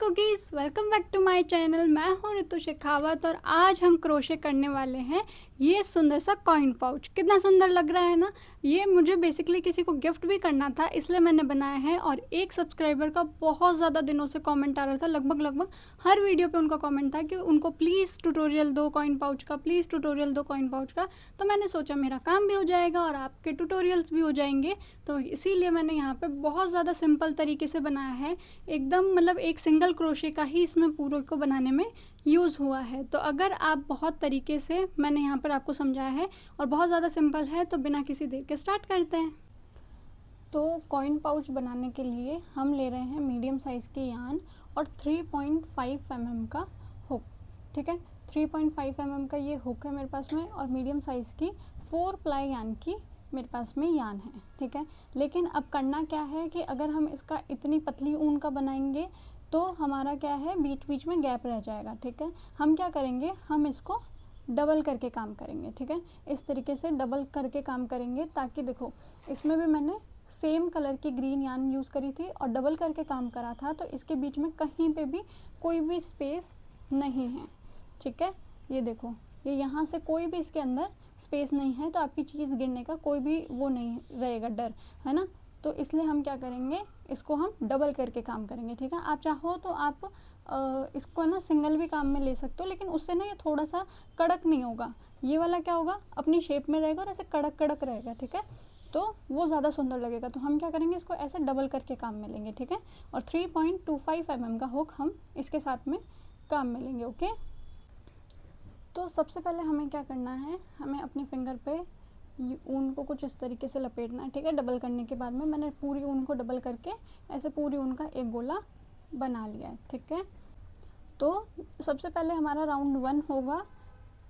Cookies, welcome back to my channel. मैं हूँ ऋतु शेखावत और आज हम क्रोशे करने वाले हैं ये सुंदर सा कॉइन पाउच। कितना सुंदर लग रहा है ना। ये मुझे बेसिकली किसी को गिफ्ट भी करना था, इसलिए मैंने बनाया है। और एक सब्सक्राइबर का बहुत ज़्यादा दिनों से कमेंट आ रहा था, लगभग हर वीडियो पे उनका कमेंट था कि उनको प्लीज़ ट्यूटोरियल दो कॉइन पाउच का, प्लीज़ ट्यूटोरियल दो कॉइन पाउच का। तो मैंने सोचा मेरा काम भी हो जाएगा और आपके ट्यूटोरियल्स भी हो जाएंगे, तो इसीलिए मैंने यहाँ पर बहुत ज़्यादा सिंपल तरीके से बनाया है। एकदम मतलब एक सिंगल क्रोशे का ही इसमें पूरे को बनाने में यूज़ हुआ है। तो अगर आप बहुत तरीके से मैंने यहाँ पर आपको समझाया है और बहुत ज़्यादा सिंपल है, तो बिना किसी देर के स्टार्ट करते हैं। तो कॉइन पाउच बनाने के लिए हम ले रहे हैं मीडियम साइज़ की यान और 3.5 mm का हुक। ठीक है, 3.5 mm का ये हुक है मेरे पास में और मीडियम साइज़ की 4 प्लाई यान की मेरे पास में यान है। ठीक है, लेकिन अब करना क्या है कि अगर हम इसका इतनी पतली ऊन का बनाएंगे तो हमारा क्या है, बीच बीच में गैप रह जाएगा। ठीक है, हम क्या करेंगे, हम इसको डबल करके काम करेंगे। ठीक है, इस तरीके से डबल करके काम करेंगे ताकि देखो इसमें भी मैंने सेम कलर की ग्रीन यान यूज़ करी थी और डबल करके काम करा था, तो इसके बीच में कहीं पे भी कोई भी स्पेस नहीं है। ठीक है, ये देखो, ये यहाँ से कोई भी इसके अंदर स्पेस नहीं है, तो आपकी चीज़ गिरने का कोई भी वो नहीं रहेगा, डर है ना। तो इसलिए हम क्या करेंगे, इसको हम डबल करके काम करेंगे। ठीक है, आप चाहो तो आप इसको ना सिंगल भी काम में ले सकते हो, लेकिन उससे ना ये थोड़ा सा कड़क नहीं होगा। ये वाला क्या होगा, अपनी शेप में रहेगा और ऐसे कड़क कड़क रहेगा। ठीक है, तो वो ज़्यादा सुंदर लगेगा। तो हम क्या करेंगे, इसको ऐसे डबल करके काम में लेंगे। ठीक है, और 3.25 mm का हुक हम इसके साथ में काम में लेंगे। ओके, तो सबसे पहले हमें क्या करना है, हमें अपनी फिंगर पे ऊन को कुछ इस तरीके से लपेटना है। ठीक है, डबल करने के बाद में मैंने पूरी ऊन को डबल करके ऐसे पूरी ऊन का एक गोला बना लिया है। ठीक है, तो सबसे पहले हमारा राउंड 1 होगा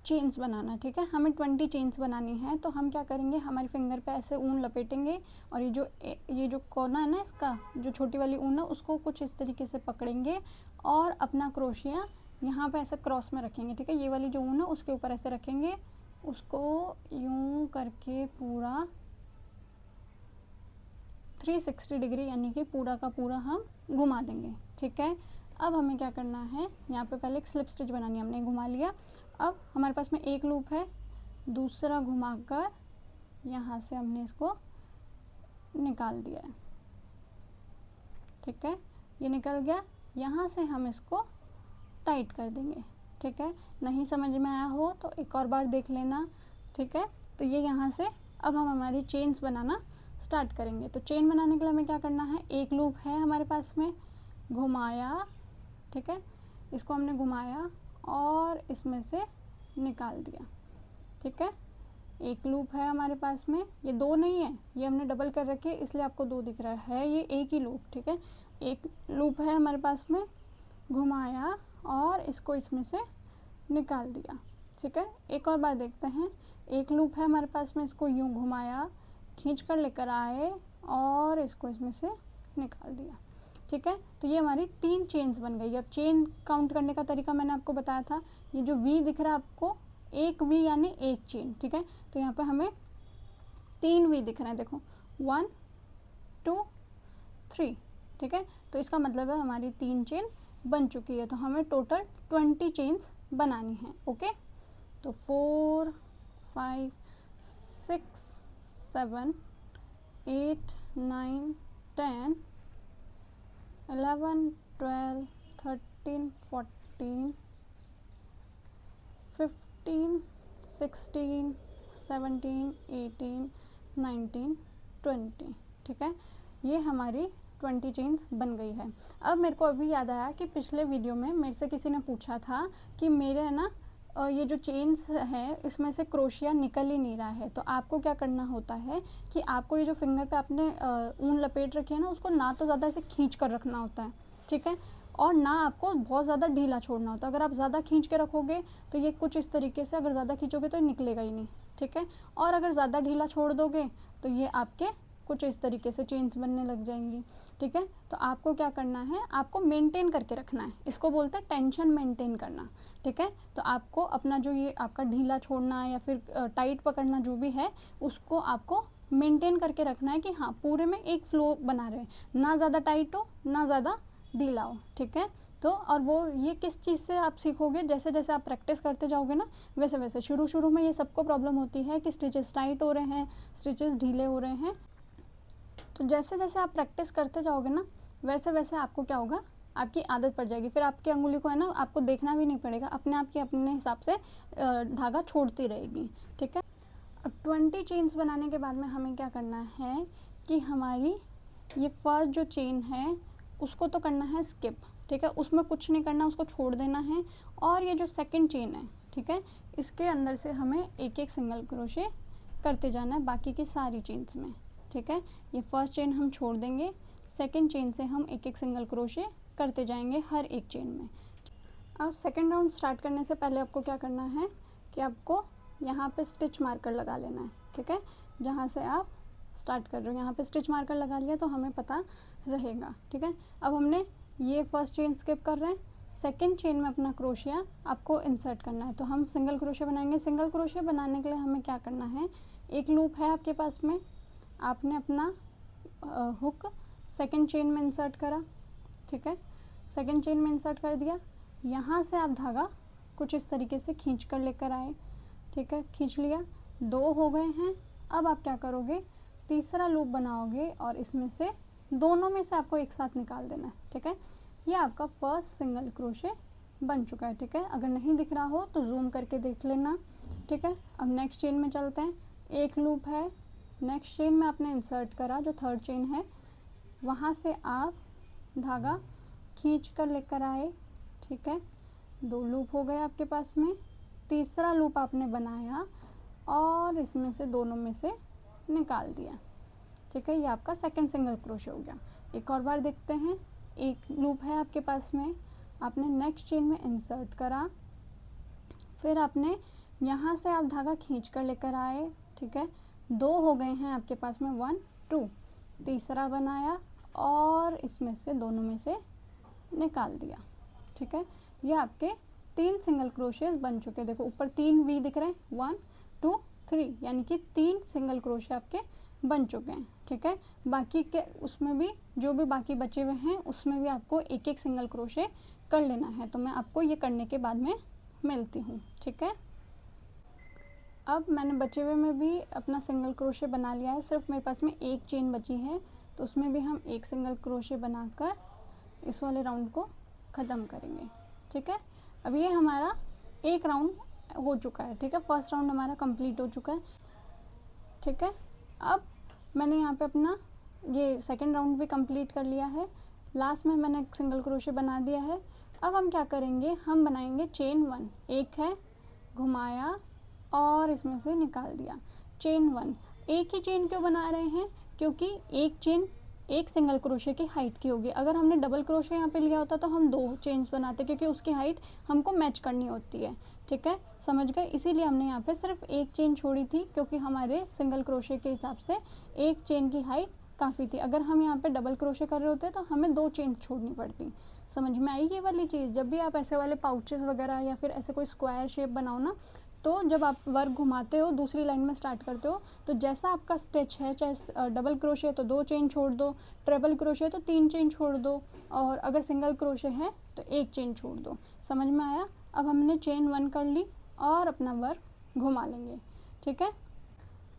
चेन्स बनाना। ठीक है, हमें 20 चेन्स बनानी है। तो हम क्या करेंगे, हमारी फिंगर पे ऐसे ऊन लपेटेंगे और ये जो कोना है ना, इसका जो छोटी वाली ऊन है, उसको कुछ इस तरीके से पकड़ेंगे और अपना क्रोशिया यहाँ पे ऐसे क्रॉस में रखेंगे। ठीक है, ये वाली जो ऊन है उसके ऊपर ऐसे रखेंगे, उसको यूं करके पूरा 360 डिग्री यानी कि पूरा का पूरा हम घुमा देंगे। ठीक है, अब हमें क्या करना है, यहाँ पे पहले एक स्लिप स्टिच बनानी है, हमने घुमा लिया। अब हमारे पास में एक लूप है, दूसरा घुमाकर यहाँ से हमने इसको निकाल दिया है। ठीक है, ये निकल गया। यहाँ से हम इसको टाइट कर देंगे। ठीक है, नहीं समझ में आया हो तो एक और बार देख लेना। ठीक है, तो ये यहाँ से अब हम हमारी चेन्स बनाना स्टार्ट करेंगे। तो चेन बनाने के लिए हमें क्या करना है, एक लूप है हमारे पास में, घुमाया। ठीक है, इसको हमने घुमाया और इसमें से निकाल दिया। ठीक है, एक लूप है हमारे पास में, ये दो नहीं है, ये हमने डबल कर रखे इसलिए आपको दो दिख रहा है, ये एक ही लूप। ठीक है, एक लूप है हमारे पास में, घुमाया और इसको इसमें से निकाल दिया। ठीक है, एक और बार देखते हैं, एक लूप है हमारे पास में, इसको यूं घुमाया, खींच कर लेकर आए और इसको इसमें से निकाल दिया। ठीक है, तो ये हमारी 3 चेन्स बन गई। अब चेन काउंट करने का तरीका मैंने आपको बताया था, ये जो वी दिख रहा है आपको, एक वी यानी एक चेन। ठीक है, तो यहाँ पे हमें 3 वी दिख रहे हैं, देखो 1 2 3। ठीक है, तो इसका मतलब है हमारी 3 चेन बन चुकी है। तो हमें टोटल 20 चेन्स बनानी है। ओके, तो 4 5 6 7 8 9 10 11 12 13 14 15 16 17 18 19 20। ठीक है, ये हमारी 20 चेन्स बन गई है। अब मेरे को अभी याद आया कि पिछले वीडियो में मेरे से किसी ने पूछा था कि मेरे है ना ये जो चेन्स है इसमें से क्रोशिया निकल ही नहीं रहा है। तो आपको क्या करना होता है कि आपको ये जो फिंगर पे आपने ऊन लपेट रखी है ना, उसको ना तो ज़्यादा ऐसे खींच कर रखना होता है। ठीक है, और ना आपको बहुत ज़्यादा ढीला छोड़ना होता है। अगर आप ज़्यादा खींच के रखोगे तो ये कुछ इस तरीके से, अगर ज़्यादा खींचोगे तो निकलेगा ही नहीं। ठीक है, और अगर ज़्यादा ढीला छोड़ दोगे तो ये आपके कुछ इस तरीके से चेन्स बनने लग जाएंगी। ठीक है, तो आपको क्या करना है, आपको मेंटेन करके रखना है, इसको बोलते हैं टेंशन मेंटेन करना। ठीक है, तो आपको अपना जो ये आपका ढीला छोड़ना या फिर टाइट पकड़ना जो भी है, उसको आपको मेंटेन करके रखना है कि हाँ पूरे में एक फ्लो बना रहे, ना ज़्यादा टाइट हो ना ज़्यादा ढीला हो। ठीक है, तो और वो ये किस चीज़ से आप सीखोगे, जैसे जैसे आप प्रैक्टिस करते जाओगे ना वैसे वैसे। शुरू में ये सबको प्रॉब्लम होती है कि स्टिचेस टाइट हो रहे हैं, स्टिचेस ढीले हो रहे हैं। तो जैसे जैसे आप प्रैक्टिस करते जाओगे ना वैसे वैसे आपको क्या होगा, आपकी आदत पड़ जाएगी। फिर आपकी अंगुली को है ना आपको देखना भी नहीं पड़ेगा, अपने आप की अपने हिसाब से धागा छोड़ती रहेगी, ठीक है। अब 20 चेन्स बनाने के बाद में हमें क्या करना है कि हमारी ये फर्स्ट जो चेन है उसको तो करना है स्किप, ठीक है, उसमें कुछ नहीं करना, उसको छोड़ देना है। और ये जो सेकंड चेन है, ठीक है, इसके अंदर से हमें एक एक सिंगल क्रोशे करते जाना है बाकी की सारी चेन्स में, ठीक है। ये फर्स्ट चेन हम छोड़ देंगे, सेकंड चेन से हम एक एक सिंगल क्रोशे करते जाएंगे हर एक चेन में। अब सेकंड राउंड स्टार्ट करने से पहले आपको क्या करना है कि आपको यहाँ पे स्टिच मार्कर लगा लेना है, ठीक है। जहाँ से आप स्टार्ट कर रहे हो यहाँ पे स्टिच मार्कर लगा लिया तो हमें पता रहेगा, ठीक है। अब हमने ये फर्स्ट चेन स्किप कर रहे हैं, सेकंड चेन में अपना क्रोशिया आपको इंसर्ट करना है। तो हम सिंगल क्रोशिया बनाएंगे। सिंगल क्रोशिया बनाने के लिए हमें क्या करना है, एक लूप है आपके पास में, आपने अपना हुक सेकंड चेन में इंसर्ट करा, ठीक है, सेकंड चेन में इंसर्ट कर दिया। यहाँ से आप धागा कुछ इस तरीके से खींच कर लेकर आए, ठीक है, खींच लिया, 2 हो गए हैं। अब आप क्या करोगे, तीसरा लूप बनाओगे और इसमें से दोनों में से आपको एक साथ निकाल देना है, ठीक है। ये आपका फर्स्ट सिंगल क्रोशे बन चुका है, ठीक है। अगर नहीं दिख रहा हो तो जूम करके देख लेना, ठीक है। अब नेक्स्ट चेन में चलते हैं। एक लूप है, नेक्स्ट चेन में आपने इंसर्ट करा जो थर्ड चेन है, वहाँ से आप धागा खींच कर लेकर आए, ठीक है। 2 लूप हो गए आपके पास में। तीसरा लूप आपने बनाया और इसमें से दोनों में से निकाल दिया, ठीक है। ये आपका सेकंड सिंगल क्रोशे हो गया। एक और बार देखते हैं। एक लूप है आपके पास में, आपने नेक्स्ट चेन में इंसर्ट करा, फिर आपने यहाँ से आप धागा खींच कर लेकर आए, ठीक है। 2 हो गए हैं आपके पास में, 1 2। तीसरा बनाया और इसमें से दोनों में से निकाल दिया, ठीक है। ये आपके 3 सिंगल क्रोशेस बन चुके। देखो ऊपर 3 वी दिख रहे हैं, 1 2 3, यानी कि 3 सिंगल क्रोशे आपके बन चुके हैं, ठीक है। बाकी के उसमें भी जो भी बाकी बचे हुए हैं उसमें भी आपको एक एक सिंगल क्रोशे कर लेना है। तो मैं आपको ये करने के बाद में मिलती हूँ, ठीक है। अब मैंने बचे हुए में भी अपना सिंगल क्रोशे बना लिया है, सिर्फ मेरे पास में एक चेन बची है, तो उसमें भी हम एक सिंगल क्रोशे बनाकर इस वाले राउंड को ख़त्म करेंगे, ठीक है। अब ये हमारा एक राउंड हो चुका है, ठीक है। फर्स्ट राउंड हमारा कंप्लीट हो चुका है, ठीक है। अब मैंने यहाँ पे अपना ये सेकंड राउंड भी कंप्लीट कर लिया है। लास्ट में मैंने सिंगल क्रोशे बना दिया है। अब हम क्या करेंगे, हम बनाएंगे चेन 1। एक है, घुमाया और इसमें से निकाल दिया, चेन 1। एक ही चेन क्यों बना रहे हैं, क्योंकि एक चेन एक सिंगल क्रोशे की हाइट की होगी। अगर हमने डबल क्रोशे यहाँ पे लिया होता तो हम 2 चेन्स बनाते, क्योंकि उसकी हाइट हमको मैच करनी होती है, ठीक है, समझ गए। इसीलिए हमने यहाँ पे सिर्फ एक चेन छोड़ी थी, क्योंकि हमारे सिंगल क्रोशे के हिसाब से एक चेन की हाइट काफ़ी थी। अगर हम यहाँ पे डबल क्रोशे कर रहे होते तो हमें 2 चेन छोड़नी पड़ती। समझ में आई ये वाली चीज़। जब भी आप ऐसे वाले पाउचेस वगैरह या फिर ऐसे कोई स्क्वायर शेप बनाओ ना, तो जब आप वर्क घुमाते हो, दूसरी लाइन में स्टार्ट करते हो, तो जैसा आपका स्टिच है, चाहे डबल क्रोशे है तो 2 चेन छोड़ दो, ट्रिपल क्रोशे है तो 3 चेन छोड़ दो, और अगर सिंगल क्रोशे है तो 1 चेन छोड़ दो। समझ में आया। अब हमने चेन 1 कर ली और अपना वर्क घुमा लेंगे, ठीक है।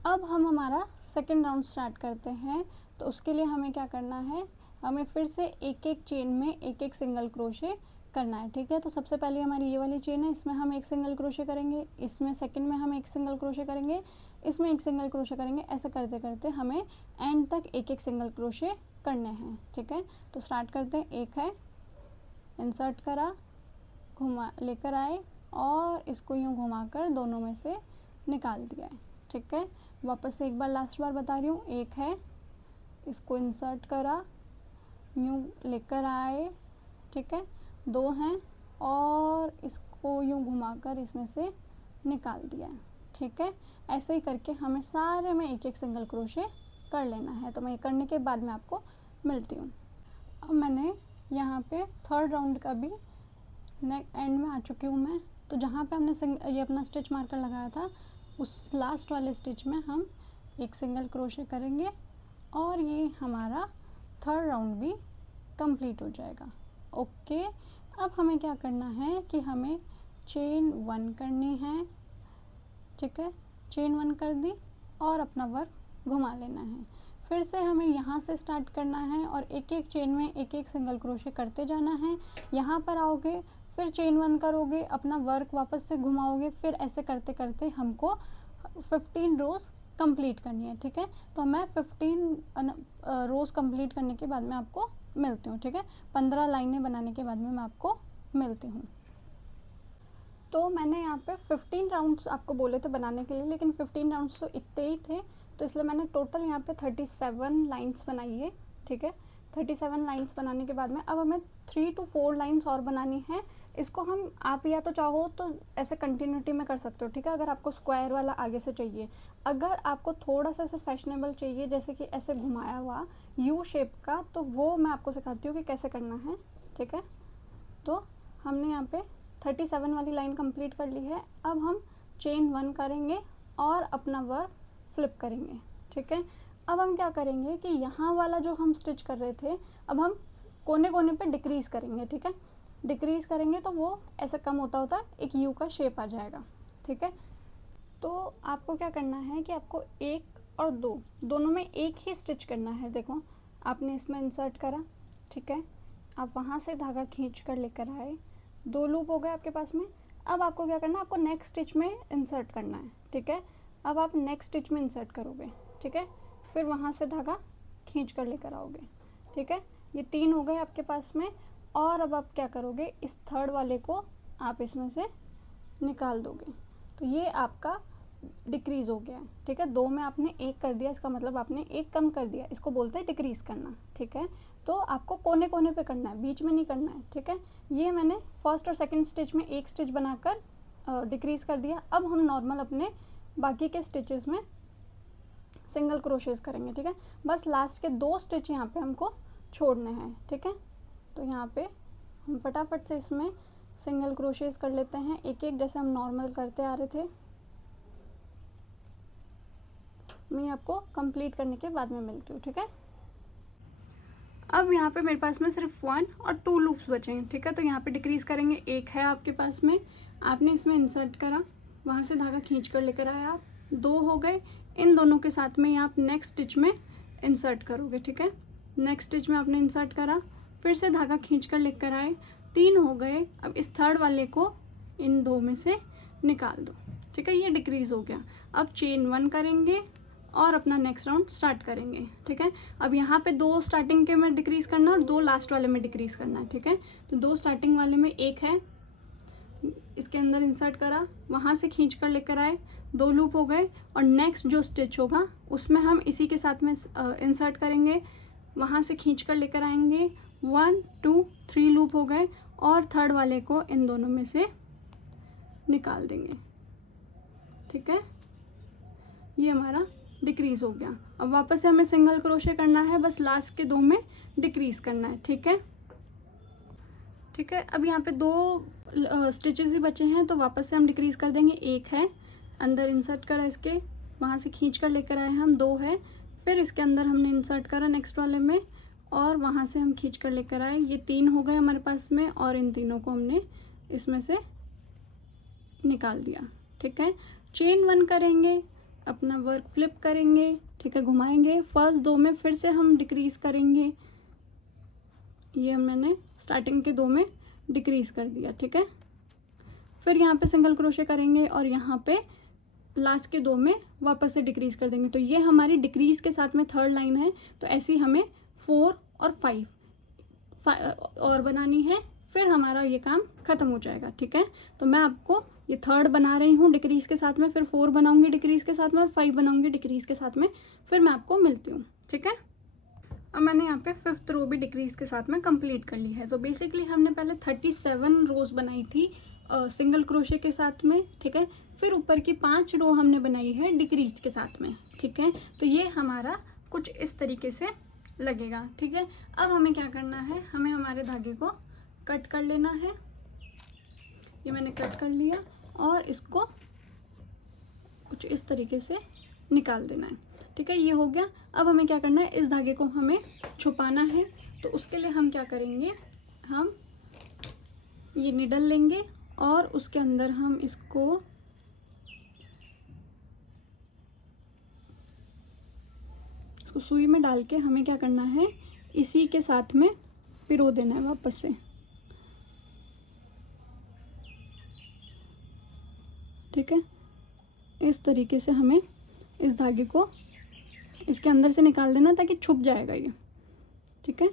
अब हम हमारा सेकेंड राउंड स्टार्ट करते हैं। तो उसके लिए हमें क्या करना है, हमें फिर से एक एक चेन में एक एक सिंगल क्रोशे करना है, ठीक है। तो सबसे पहले हमारी ये वाली चेन है, इसमें हम एक सिंगल क्रोशे करेंगे, इसमें सेकंड में हम एक सिंगल क्रोशे करेंगे, इसमें एक सिंगल क्रोशे करेंगे। ऐसा करते करते हमें एंड तक एक एक सिंगल क्रोशे करने हैं, ठीक है। तो स्टार्ट करते हैं। एक है, इंसर्ट करा, घुमा लेकर आए और इसको यूँ घुमाकर दोनों में से निकाल दिया है, ठीक है। वापस से एक बार लास्ट बार बता रही हूँ। एक है, इसको इंसर्ट करा, यूँ लेकर आए, ठीक है। 2 हैं और इसको यूँ घुमाकर इसमें से निकाल दिया है, ठीक है। ऐसे ही करके हमें सारे में एक एक सिंगल क्रोशे कर लेना है। तो मैं ये करने के बाद में आपको मिलती हूँ। अब मैंने यहाँ पे थर्ड राउंड का भी एंड में आ चुकी हूँ मैं। तो जहाँ पे हमने ये अपना स्टिच मार्कर लगाया था, उस लास्ट वाले स्टिच में हम एक सिंगल क्रोशे करेंगे और ये हमारा थर्ड राउंड भी कंप्लीट हो जाएगा। ओके, अब हमें क्या करना है कि हमें चेन 1 करनी है, ठीक है। चेन 1 कर दी और अपना वर्क घुमा लेना है। फिर से हमें यहाँ से स्टार्ट करना है और एक एक चेन में एक एक सिंगल क्रोशे करते जाना है। यहाँ पर आओगे, फिर चेन 1 करोगे, अपना वर्क वापस से घुमाओगे, फिर ऐसे करते करते हमको 15 रोज़ कंप्लीट करनी है, ठीक है। तो मैं 15 रोज़ कंप्लीट करने के बाद में आपको मिलती हूँ, ठीक है। 15 लाइनें बनाने के बाद में मैं आपको मिलती हूँ। तो मैंने यहाँ पे 15 राउंड्स आपको बोले थे बनाने के लिए, लेकिन 15 राउंड्स तो इतने ही थे, तो इसलिए मैंने टोटल यहाँ पे 37 लाइन्स बनाई है, ठीक है। 37 लाइन्स बनाने के बाद में अब हमें 3 to 4 लाइन्स और बनानी है। इसको हम आप या तो चाहो तो ऐसे कंटिन्यूटी में कर सकते हो, ठीक है, अगर आपको स्क्वायर वाला आगे से चाहिए। अगर आपको थोड़ा सा ऐसे फैशनेबल चाहिए, जैसे कि ऐसे घुमाया हुआ यू शेप का, तो वो मैं आपको सिखाती हूँ कि कैसे करना है, ठीक है। तो हमने यहाँ पे 37 वाली लाइन कंप्लीट कर ली है। अब हम चेन 1 करेंगे और अपना वर्क फ्लिप करेंगे, ठीक है। अब हम क्या करेंगे कि यहाँ वाला जो हम स्टिच कर रहे थे, अब हम कोने कोने पे डिक्रीज़ करेंगे, ठीक है। डिक्रीज़ करेंगे तो वो ऐसे कम होता होता एक यू का शेप आ जाएगा, ठीक है। तो आपको क्या करना है कि आपको 1 और 2 दोनों में एक ही स्टिच करना है। देखो, आपने इसमें इंसर्ट करा, ठीक है, आप वहाँ से धागा खींच कर लेकर आए, 2 लूप हो गए आपके पास में। अब आपको क्या करना है, आपको नेक्स्ट स्टिच में इंसर्ट करना है, ठीक है। अब आप नेक्स्ट स्टिच में इंसर्ट करोगे, ठीक है, फिर वहाँ से धागा खींच कर लेकर आओगे, ठीक है। ये 3 हो गए आपके पास में। और अब आप क्या करोगे, इस थर्ड वाले को आप इसमें से निकाल दोगे, तो ये आपका डिक्रीज़ हो गया है, ठीक है। 2 में आपने 1 कर दिया, इसका मतलब आपने 1 कम कर दिया, इसको बोलते हैं डिक्रीज़ करना, ठीक है। तो आपको कोने कोने पे करना है, बीच में नहीं करना है, ठीक है। ये मैंने फर्स्ट और सेकंड स्टिच में एक स्टिच बनाकर डिक्रीज़ कर दिया। अब हम नॉर्मल अपने बाकी के स्टिचेस में सिंगल क्रोशेस करेंगे, ठीक है। बस लास्ट के 2 स्टिच यहाँ पे हमको छोड़ने हैं, ठीक है। तो यहाँ पे हम फटाफट से इसमें सिंगल क्रोशेस कर लेते हैं, एक एक जैसे हम नॉर्मल करते आ रहे थे। मैं आपको कंप्लीट करने के बाद में मिलती हूँ, ठीक है। अब यहाँ पे मेरे पास में सिर्फ 1 और 2 लूप्स बचे हैं, ठीक है। तो यहाँ पे डिक्रीज़ करेंगे, 1 है आपके पास में, आपने इसमें इंसर्ट करा, वहाँ से धागा खींच कर लेकर आए आप, 2 हो गए। इन दोनों के साथ में आप नेक्स्ट स्टिच में इंसर्ट करोगे, ठीक है। नेक्स्ट स्टिच में आपने इंसर्ट करा, फिर से धागा खींच कर लेकर आए, 3 हो गए। अब इस थर्ड वाले को इन 2 में से निकाल दो, ठीक है। ये डिक्रीज़ हो गया। अब चेन 1 करेंगे और अपना नेक्स्ट राउंड स्टार्ट करेंगे, ठीक है। अब यहाँ पे 2 स्टार्टिंग के में डिक्रीज़ करना और 2 लास्ट वाले में डिक्रीज़ करना है, ठीक है। तो 2 स्टार्टिंग वाले में 1 है, इसके अंदर इंसर्ट करा, वहाँ से खींच कर लेकर आए, 2 लूप हो गए। और नेक्स्ट जो स्टिच होगा उसमें हम इसी के साथ में इंसर्ट करेंगे, वहाँ से खींच कर लेकर आएंगे, 1 2 3 लूप हो गए। और थर्ड वाले को इन दोनों में से निकाल देंगे, ठीक है। ये हमारा डिक्रीज़ हो गया। अब वापस से हमें सिंगल क्रोशे करना है, बस लास्ट के 2 में डिक्रीज़ करना है, ठीक है, ठीक है। अब यहाँ पे 2 स्टिचेस ही बचे हैं, तो वापस से हम डिक्रीज़ कर देंगे। 1 है, अंदर इंसर्ट करा इसके, वहाँ से खींच कर लेकर आए हम, 2 है, फिर इसके अंदर हमने इंसर्ट करा नेक्स्ट वाले में और वहाँ से हम खींच कर लेकर आए, ये 3 हो गए हमारे पास में। और इन तीनों को हमने इसमें से निकाल दिया, ठीक है। चेन 1 करेंगे, अपना वर्क फ्लिप करेंगे, ठीक है, घुमाएंगे। फर्स्ट 2 में फिर से हम डिक्रीज़ करेंगे, ये मैंने स्टार्टिंग के 2 में डिक्रीज़ कर दिया, ठीक है। फिर यहाँ पे सिंगल क्रोशे करेंगे और यहाँ पे लास्ट के 2 में वापस से डिक्रीज़ कर देंगे। तो ये हमारी डिक्रीज़ के साथ में थर्ड लाइन है। तो ऐसी हमें 4 और 5 और बनानी है, फिर हमारा ये काम ख़त्म हो जाएगा, ठीक है। तो मैं आपको ये थर्ड बना रही हूँ डिक्रीज़ के साथ में, फिर 4 बनाऊंगी डिक्रीज़ के साथ में और 5 बनाऊंगी डिक्रीज़ के साथ में, फिर मैं आपको मिलती हूँ, ठीक है। अब मैंने यहाँ पे 5th रो भी डिक्रीज़ के साथ में कंप्लीट कर ली है। तो बेसिकली हमने पहले 37 रोज़ बनाई थी सिंगल क्रोशे के साथ में, ठीक है। फिर ऊपर की 5 रो हमने बनाई है डिक्रीज़ के साथ में, ठीक है। तो ये हमारा कुछ इस तरीके से लगेगा, ठीक है। अब हमें क्या करना है, हमें हमारे धागे को कट कर लेना है। ये मैंने कट कर लिया और इसको कुछ इस तरीके से निकाल देना है, ठीक है। ये हो गया। अब हमें क्या करना है, इस धागे को हमें छुपाना है। तो उसके लिए हम क्या करेंगे, हम ये निडल लेंगे और उसके अंदर हम इसको सुई में डाल के हमें क्या करना है, इसी के साथ में पिरो देना है वापस से। ठीक है, इस तरीके से हमें इस धागे को इसके अंदर से निकाल देना ताकि छुप जाएगा ये। ठीक है,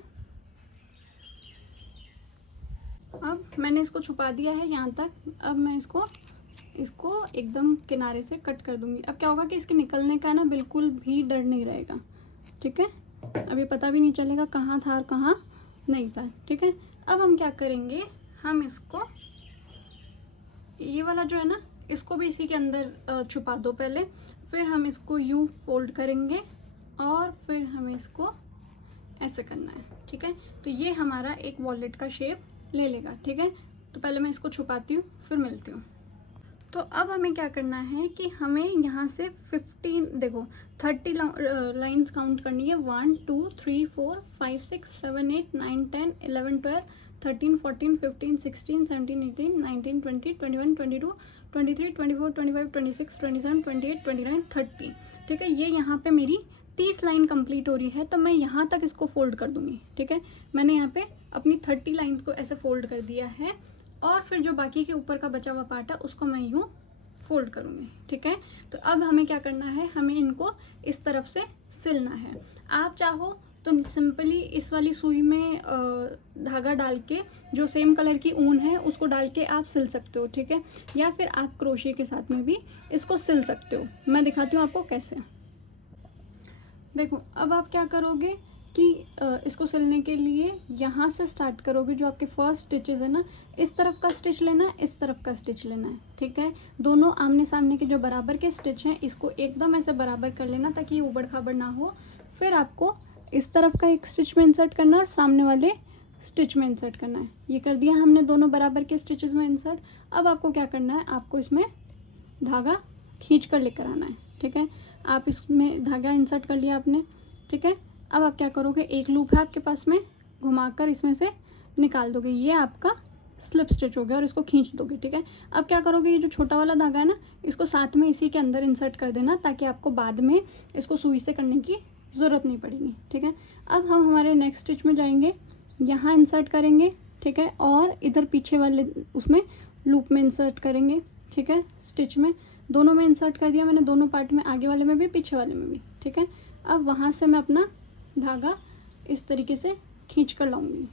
अब मैंने इसको छुपा दिया है यहाँ तक। अब मैं इसको एकदम किनारे से कट कर दूंगी। अब क्या होगा कि इसके निकलने का ना बिल्कुल भी डर नहीं रहेगा। ठीक है, अभी पता भी नहीं चलेगा कहाँ था और कहाँ नहीं था। ठीक है, अब हम क्या करेंगे, हम इसको ये वाला जो है ना, इसको भी इसी के अंदर छुपा दो पहले, फिर हम इसको यूं फोल्ड करेंगे और फिर हमें इसको ऐसे करना है। ठीक है, तो ये हमारा एक वॉलेट का शेप ले लेगा। ठीक है, तो पहले मैं इसको छुपाती हूँ, फिर मिलती हूँ। तो अब हमें क्या करना है कि हमें यहाँ से 30 लाइंस काउंट करनी है। 1 2 3 4 5 6 7 8 9 10 11 12 13 14 15 16 17 18 19 20 21 22 23 24 25 26 27 28 29 30। ठीक है, ये यहाँ पे मेरी 30 लाइन कंप्लीट हो रही है, तो मैं यहाँ तक इसको फोल्ड कर दूंगी। ठीक है, मैंने यहाँ पे अपनी 30 लाइन को ऐसे फोल्ड कर दिया है और फिर जो बाकी के ऊपर का बचा हुआ पार्ट है उसको मैं यूँ फोल्ड करूँगी। ठीक है, तो अब हमें क्या करना है, हमें इनको इस तरफ से सिलना है। आप चाहो तो सिंपली इस वाली सुई में धागा डाल के जो सेम कलर की ऊन है उसको डाल के आप सिल सकते हो। ठीक है, या फिर आप क्रोशे के साथ में भी इसको सिल सकते हो। मैं दिखाती हूँ आपको कैसे। देखो, अब आप क्या करोगे कि इसको सिलने के लिए यहाँ से स्टार्ट करोगे। जो आपके फर्स्ट स्टिचेस है ना, इस तरफ का स्टिच लेना है, इस तरफ का स्टिच लेना है। ठीक है, दोनों आमने सामने के जो बराबर के स्टिच हैं इसको एकदम ऐसे बराबर कर लेना ताकि ये उबड़ खाबड़ ना हो। फिर आपको इस तरफ का एक स्टिच में इंसर्ट करना है और सामने वाले स्टिच में इंसर्ट करना है। ये कर दिया हमने दोनों बराबर के स्टिचेस में इंसर्ट। अब आपको क्या करना है, आपको इसमें धागा खींच कर लेकर आना है। ठीक है, आप इसमें धागा इंसर्ट कर लिया आपने। ठीक है, अब आप क्या करोगे, एक लूप है आपके पास में, घुमाकर इसमें से निकाल दोगे। ये आपका स्लिप स्टिच हो गया और इसको खींच दोगे। ठीक है, अब क्या करोगे, ये जो छोटा वाला धागा है ना, इसको साथ में इसी के अंदर इंसर्ट कर देना ताकि आपको बाद में इसको सुई से करने की ज़रूरत नहीं पड़ेगी। ठीक है, अब हम हमारे नेक्स्ट स्टिच में जाएंगे, यहाँ इंसर्ट करेंगे। ठीक है, और इधर पीछे वाले उसमें लूप में इंसर्ट करेंगे। ठीक है, स्टिच में दोनों में इंसर्ट कर दिया मैंने, दोनों पार्ट में, आगे वाले में भी पीछे वाले में भी। ठीक है, अब वहाँ से मैं अपना धागा इस तरीके से खींच कर लाऊंगी।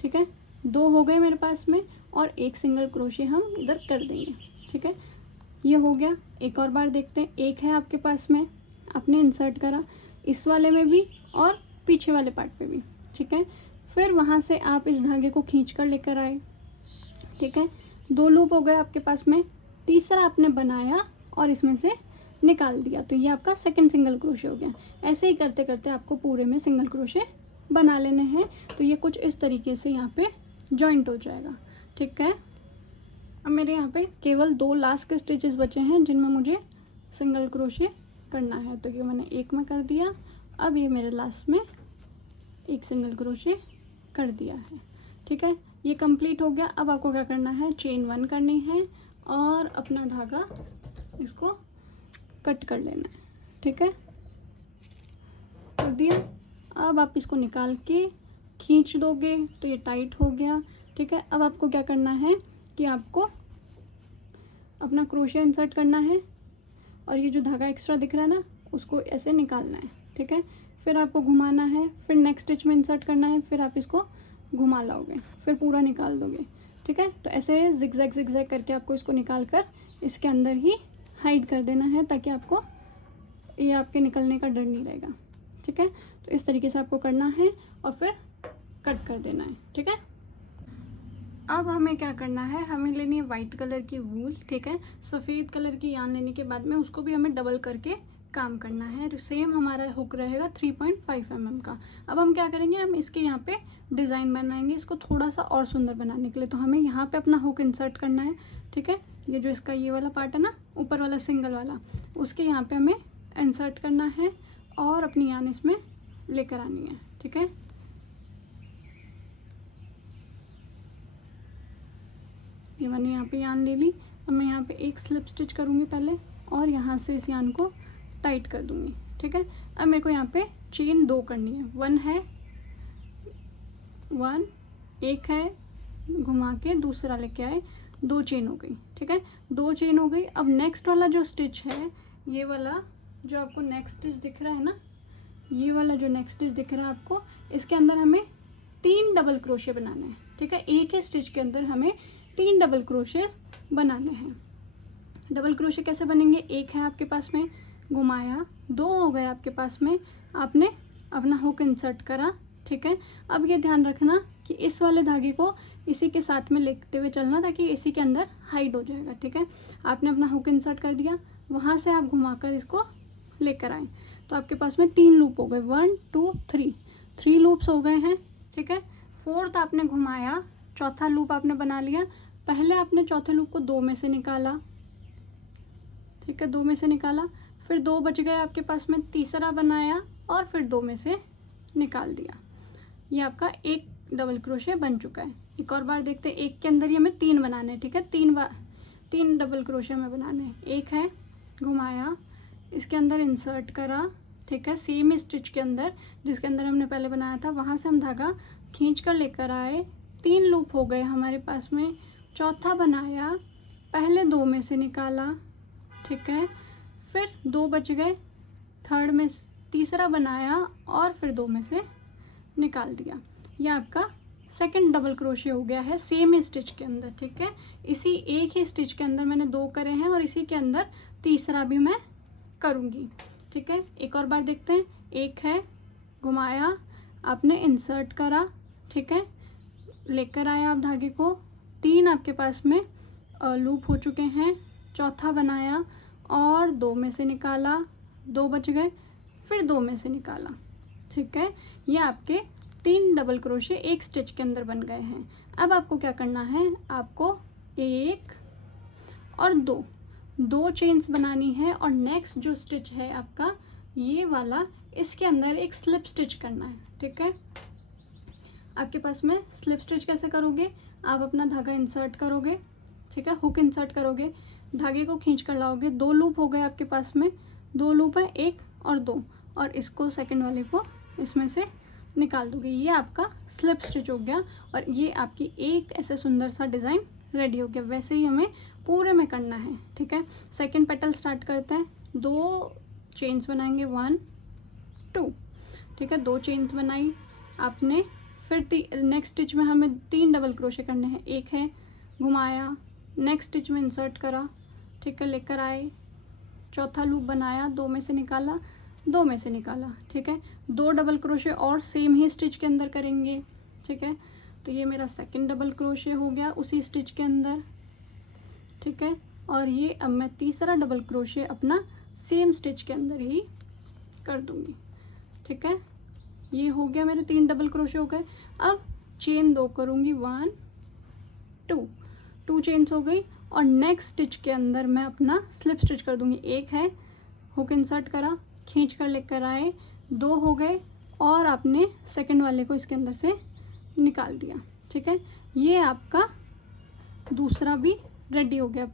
ठीक है, 2 हो गए मेरे पास में और एक सिंगल क्रोशे हम इधर कर देंगे। ठीक है, ये हो गया। एक और बार देखते हैं, एक है आपके पास में, आपने इंसर्ट करा इस वाले में भी और पीछे वाले पार्ट पे भी। ठीक है, फिर वहाँ से आप इस धागे को खींच कर लेकर आए। ठीक है, 2 लूप हो गए आपके पास में, तीसरा आपने बनाया और इसमें से निकाल दिया, तो ये आपका सेकंड सिंगल क्रोशे हो गया। ऐसे ही करते करते आपको पूरे में सिंगल क्रोशे बना लेने हैं। तो ये कुछ इस तरीके से यहाँ पे जॉइंट हो जाएगा। ठीक है, अब मेरे यहाँ पे केवल 2 लास्ट के स्टिचेस बचे हैं जिनमें मुझे सिंगल क्रोशे करना है। तो ये मैंने एक में कर दिया, अब ये मेरे लास्ट में एक सिंगल क्रोशे कर दिया है। ठीक है, ये कंप्लीट हो गया। अब आपको क्या करना है, चेन 1 करनी है और अपना धागा इसको कट कर लेना है। ठीक है, कर दिया। अब आप इसको निकाल के खींच दोगे तो ये टाइट हो गया। ठीक है, अब आपको क्या करना है कि आपको अपना क्रोशे इंसर्ट करना है और ये जो धागा एक्स्ट्रा दिख रहा है ना, उसको ऐसे निकालना है। ठीक है, फिर आपको घुमाना है, फिर नेक्स्ट स्टिच में इंसर्ट करना है, फिर आप इसको घुमा लाओगे, फिर पूरा निकाल दोगे। ठीक है, तो ऐसे जिगजैग जिगजैग करके आपको इसको निकाल कर इसके अंदर ही हाइड कर देना है ताकि आपको ये आपके निकलने का डर नहीं रहेगा। ठीक है, तो इस तरीके से आपको करना है और फिर कट कर देना है। ठीक है, अब हमें क्या करना है, हमें लेनी है वाइट कलर की वूल। ठीक है, सफ़ेद कलर की यान लेने के बाद में उसको भी हमें डबल करके काम करना है। सेम हमारा हुक रहेगा 3.5 mm का। अब हम क्या करेंगे, हम इसके यहाँ पे डिज़ाइन बनाएंगे इसको थोड़ा सा और सुंदर बनाने के लिए। तो हमें यहाँ पे अपना हुक इंसर्ट करना है। ठीक है, ये जो इसका ये वाला पार्ट है ना, ऊपर वाला सिंगल वाला, उसके यहाँ पे हमें इंसर्ट करना है और अपनी यान इसमें लेकर आनी है। ठीक है, ये मैंने यहाँ पे यान ले ली। अब मैं यहाँ पे एक स्लिप स्टिच करूँगी पहले और यहाँ से इस यान को टाइट कर दूँगी। ठीक है, अब मेरे को यहाँ पे चेन 2 करनी है। 1 है, 1 एक है, घुमा के दूसरा लेके आए, 2 चेन हो गई। ठीक है, 2 चेन हो गई। अब नेक्स्ट वाला जो स्टिच है, ये वाला जो आपको नेक्स्ट स्टिच दिख रहा है ना, ये वाला जो नेक्स्ट स्टिच दिख रहा है आपको, इसके अंदर हमें 3 डबल क्रोशे बनाने हैं। ठीक है, एक ही स्टिच के अंदर हमें 3 डबल क्रोशे बनाने हैं। डबल क्रोशे कैसे बनेंगे? एक है आपके पास में, घुमाया, 2 हो गए आपके पास में, आपने अपना हुक इंसर्ट करा। ठीक है, अब ये ध्यान रखना कि इस वाले धागे को इसी के साथ में लेते हुए चलना, ताकि इसी के अंदर हाइड हो जाएगा। ठीक है, आपने अपना हुक इंसर्ट कर दिया, वहाँ से आप घुमाकर इसको लेकर आए, तो आपके पास में 3 लूप हो गए। 1 2 3 लूप्स हो गए हैं। ठीक है, 4th आपने घुमाया, चौथा लूप आपने बना लिया। पहले आपने चौथे लूप को 2 में से निकाला। ठीक है, 2 में से निकाला, फिर 2 बच गए आपके पास में, तीसरा बनाया और फिर 2 में से निकाल दिया। ये आपका एक डबल क्रोशे बन चुका है। एक और बार देखते हैं, एक के अंदर ही हमें 3 बनाने हैं। ठीक है, 3 डबल क्रोशे हमें बनाने हैं। एक है, घुमाया, इसके अंदर इंसर्ट करा। ठीक है, सेम स्टिच के अंदर जिसके अंदर हमने पहले बनाया था, वहाँ से हम धागा खींच कर लेकर आए। 3 लूप हो गए हमारे पास में। चौथा बनाया, पहले 2 में से निकाला। ठीक है, फिर 2 बच गए, थर्ड में तीसरा बनाया और फिर 2 में से निकाल दिया। यह आपका सेकंड डबल क्रोशे हो गया है सेम स्टिच के अंदर। ठीक है, इसी एक ही स्टिच के अंदर मैंने 2 करे हैं और इसी के अंदर तीसरा भी मैं करूँगी। ठीक है, एक और बार देखते हैं। एक है, घुमाया, आपने इंसर्ट करा। ठीक है, लेकर आया आप धागे को, 3 आपके पास में लूप हो चुके हैं। चौथा बनाया और 2 में से निकाला, 2 बच गए, फिर 2 में से निकाला। ठीक है, ये आपके 3 डबल क्रोशे एक स्टिच के अंदर बन गए हैं। अब आपको क्या करना है, आपको 1 और 2 चेन्स बनानी है और नेक्स्ट जो स्टिच है आपका ये वाला, इसके अंदर एक स्लिप स्टिच करना है। ठीक है, आपके पास में स्लिप स्टिच कैसे करोगे, आप अपना धागा इंसर्ट करोगे। ठीक है, हुक इंसर्ट करोगे, धागे को खींच कर लाओगे। 2 लूप हो गए आपके पास में, 2 लूप है, 1 और 2, और इसको सेकंड वाले को इसमें से निकाल दोगे। ये आपका स्लिप स्टिच हो गया और ये आपकी एक ऐसे सुंदर सा डिज़ाइन रेडी हो गया। वैसे ही हमें पूरे में करना है। ठीक है, सेकंड पेटल स्टार्ट करते हैं। 2 चेन्स बनाएंगे, 1 2। ठीक है, 2 चेन्स बनाई आपने, फिर नेक्स्ट स्टिच में हमें 3 डबल क्रोशे करने हैं। एक है, घुमाया, नेक्स्ट स्टिच में इंसर्ट करा। ठीक है, लेकर आए, चौथा लूप बनाया, 2 में से निकाला, 2 में से निकाला। ठीक है, 2 डबल क्रोशे और सेम ही स्टिच के अंदर करेंगे। ठीक है, तो ये मेरा सेकंड डबल क्रोशे हो गया उसी स्टिच के अंदर। ठीक है, और ये अब मैं तीसरा डबल क्रोशे अपना सेम स्टिच के अंदर ही कर दूंगी। ठीक है, ये हो गया मेरे 3 डबल क्रोशे हो गए। अब चेन 2 करूँगी, 1 2 चेन्स हो गई और नेक्स्ट स्टिच के अंदर मैं अपना स्लिप स्टिच कर दूंगी। एक है, हुक इंसर्ट करा, खींच कर लेकर आए, 2 हो गए और आपने सेकंड वाले को इसके अंदर से निकाल दिया। ठीक है, ये आपका दूसरा भी रेडी हो गया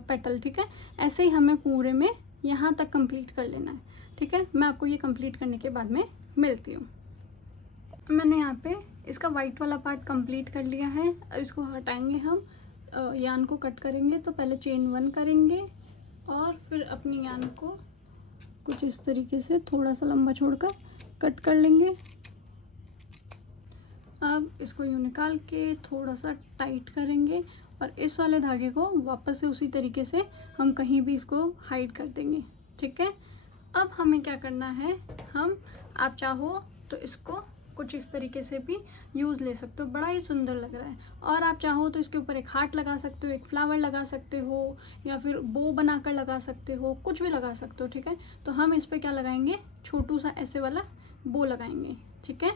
पेटल। ठीक है, ऐसे ही हमें पूरे में यहाँ तक कंप्लीट कर लेना है। ठीक है, मैं आपको ये कंप्लीट करने के बाद में मिलती हूँ। मैंने यहाँ पे इसका वाइट वाला पार्ट कंप्लीट कर लिया है। अब इसको हटाएंगे हम, यान को कट करेंगे। तो पहले चेन 1 करेंगे और फिर अपनी यान को कुछ इस तरीके से थोड़ा सा लंबा छोड़कर कट कर लेंगे। अब इसको यूँ निकाल के थोड़ा सा टाइट करेंगे और इस वाले धागे को वापस से उसी तरीके से हम कहीं भी इसको हाइड कर देंगे। ठीक है, अब हमें क्या करना है, आप चाहो तो इसको कुछ इस तरीके से भी यूज़ ले सकते हो, बड़ा ही सुंदर लग रहा है। और आप चाहो तो इसके ऊपर एक हार्ट लगा सकते हो, एक फ्लावर लगा सकते हो, या फिर बो बनाकर लगा सकते हो, कुछ भी लगा सकते हो। ठीक है, तो हम इस पर क्या लगाएंगे, छोटू सा ऐसे वाला बो लगाएंगे। ठीक है,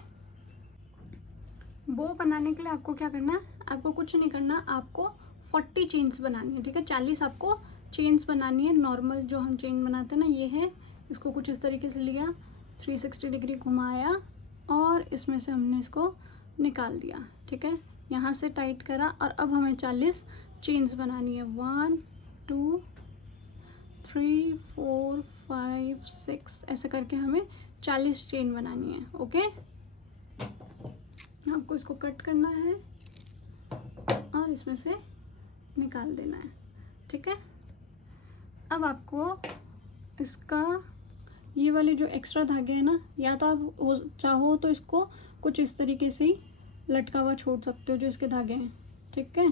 बो बनाने के लिए आपको क्या करना है, आपको कुछ नहीं करना, आपको 40 चेन्स बनानी है। ठीक है, 40 आपको चेन्स बनानी है। नॉर्मल जो हम चेन बनाते हैं ना, ये है, इसको कुछ इस तरीके से लिया, 360 डिग्री घुमाया और इसमें से हमने इसको निकाल दिया। ठीक है, यहाँ से टाइट करा और अब हमें 40 चेन्स बनानी है। 1 2 3 4 5 6 ऐसे करके हमें 40 चेन बनानी है। ओके, आपको इसको कट करना है और इसमें से निकाल देना है। ठीक है, अब आपको इसका ये वाले जो एक्स्ट्रा धागे हैं ना, या तो आप चाहो तो इसको कुछ इस तरीके से ही लटका हुआ छोड़ सकते हो जो इसके धागे हैं। ठीक है,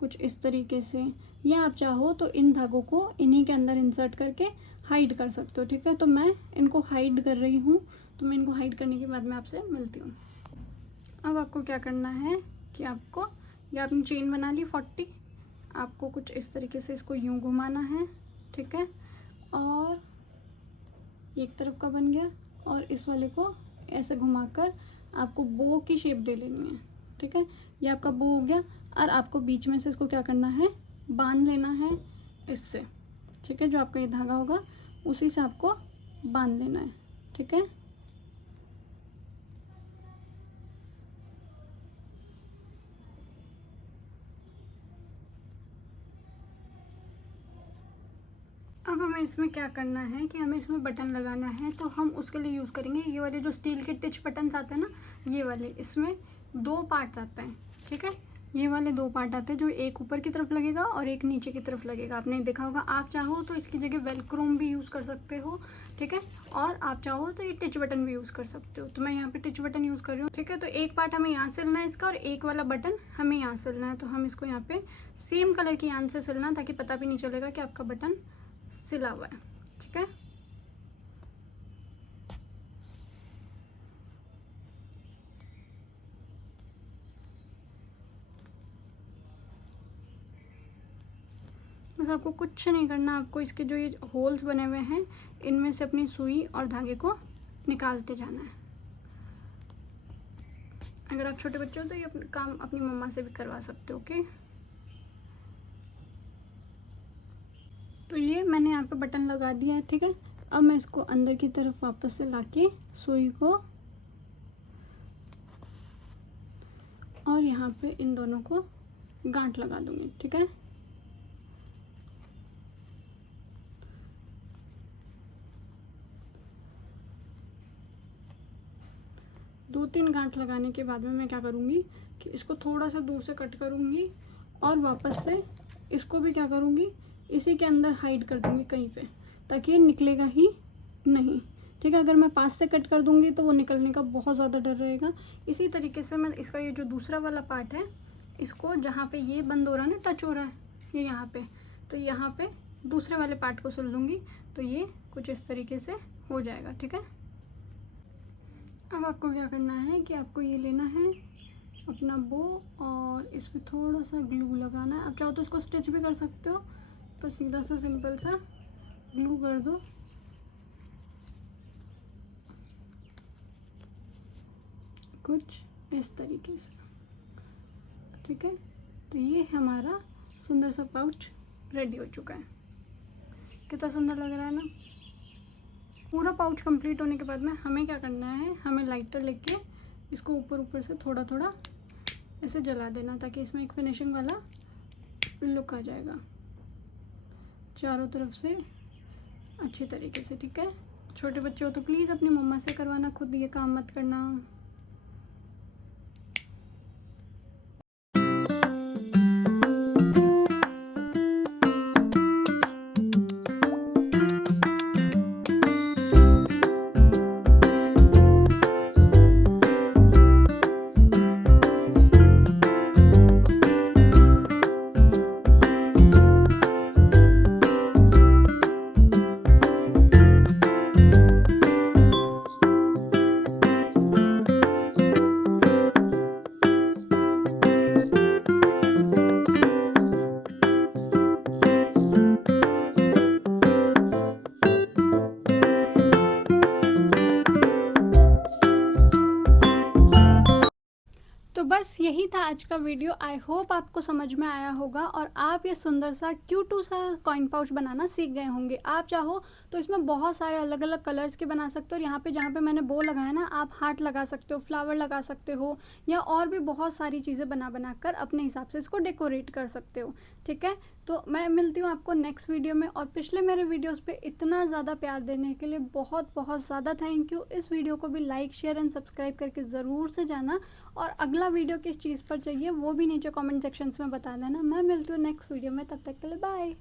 कुछ इस तरीके से, या आप चाहो तो इन धागों को इन्हीं के अंदर इंसर्ट करके हाइड कर सकते हो। ठीक है, तो मैं इनको हाइड कर रही हूँ, तो मैं इनको हाइड करने के बाद मैं आपसे मिलती हूँ। अब आपको क्या करना है कि आपको ये आपने चेन बना ली 40, आपको कुछ इस तरीके से इसको यूं घुमाना है। ठीक है, और एक तरफ का बन गया और इस वाले को ऐसे घुमाकर आपको बो की शेप दे लेनी है। ठीक है, ये आपका बो हो गया और आपको बीच में से इसको क्या करना है, बांध लेना है इससे। ठीक है, जो आपका ये धागा होगा उसी से आपको बांध लेना है। ठीक है, अब हमें इसमें क्या करना है कि हमें इसमें बटन लगाना है, तो हम उसके लिए यूज़ करेंगे ये वाले जो स्टील के टिच बटन्स आते हैं ना, ये वाले। इसमें 2 पार्ट्स आते हैं। ठीक है, ये वाले 2 पार्ट आते हैं, जो एक ऊपर की तरफ लगेगा और एक नीचे की तरफ लगेगा। आपने देखा होगा। आप चाहो तो इसकी जगह वेलक्रोम भी यूज़ कर सकते हो। ठीक है, और आप चाहो तो ये टिच बटन भी यूज़ कर सकते हो। तो मैं यहाँ पे टिच बटन यूज़ कर रही हूँ। ठीक है, तो एक पार्ट हमें यहाँ सिलना है इसका और एक वाला बटन हमें यहाँ सिलना है। तो हम इसको यहाँ पे सेम कलर की यान से सिलना, ताकि पता भी नहीं चलेगा कि आपका बटन सिला हुआ है। ठीक है, बस आपको कुछ नहीं करना, आपको इसके जो ये होल्स बने हुए हैं इनमें से अपनी सुई और धागे को निकालते जाना है। अगर आप छोटे बच्चे हो तो ये काम अपनी मम्मा से भी करवा सकते हो। ओके, तो ये मैंने यहाँ पे बटन लगा दिया है। ठीक है, अब मैं इसको अंदर की तरफ वापस से लाके सुई को और यहाँ पे इन दोनों को गांठ लगा दूंगी। ठीक है, दो तीन गांठ लगाने के बाद में मैं क्या करूँगी कि इसको थोड़ा सा दूर से कट करूँगी और वापस से इसको भी क्या करूँगी, इसी के अंदर हाइड कर दूँगी कहीं पे, ताकि ये निकलेगा ही नहीं। ठीक है, अगर मैं पास से कट कर दूँगी तो वो निकलने का बहुत ज़्यादा डर रहेगा। इसी तरीके से मैं इसका ये जो दूसरा वाला पार्ट है, इसको जहाँ पे ये बंद हो रहा है ना, टच हो रहा है ये यहाँ पे, तो यहाँ पे दूसरे वाले पार्ट को सिल दूँगी, तो ये कुछ इस तरीके से हो जाएगा। ठीक है, अब आपको क्या करना है कि आपको ये लेना है अपना बो और इसमें थोड़ा सा ग्लू लगाना है। आप चाहो तो इसको स्टिच भी कर सकते हो, पर सीधा सा सिंपल सा ग्लू कर दो। कुछ इस तरीके से। ठीक है, तो ये हमारा सुंदर सा पाउच रेडी हो चुका है। कितना सुंदर लग रहा है ना। पूरा पाउच कंप्लीट होने के बाद में हमें क्या करना है, हमें लाइटर लेके इसको ऊपर ऊपर से थोड़ा थोड़ा ऐसे जला देना, ताकि इसमें एक फिनिशिंग वाला लुक आ जाएगा चारों तरफ से अच्छी तरीके से। ठीक है, छोटे बच्चे हो तो प्लीज़ अपनी मम्मा से करवाना, खुद ये काम मत करना। आज का वीडियो। आई होप आपको समझ में आया होगा और आप ये सुंदर सा क्यूट सा कॉइन पाउच बनाना सीख गए होंगे। आप चाहो तो इसमें बहुत सारे अलग अलग कलर्स के बना सकते हो और यहाँ पे जहाँ पे मैंने बो लगाया ना, आप हार्ट लगा सकते हो, फ्लावर लगा सकते हो या और भी बहुत सारी चीज़ें बना कर अपने हिसाब से इसको डेकोरेट कर सकते हो। ठीक है, तो मैं मिलती हूँ आपको नेक्स्ट वीडियो में। और पिछले मेरे वीडियोस पे इतना ज़्यादा प्यार देने के लिए बहुत बहुत ज़्यादा थैंक यू। इस वीडियो को भी लाइक शेयर एंड सब्सक्राइब करके ज़रूर से जाना और अगला वीडियो किस चीज़ पर चाहिए वो भी नीचे कमेंट सेक्शंस में बता देना। मैं मिलती हूँ नेक्स्ट वीडियो में, तब तक के लिए बाय।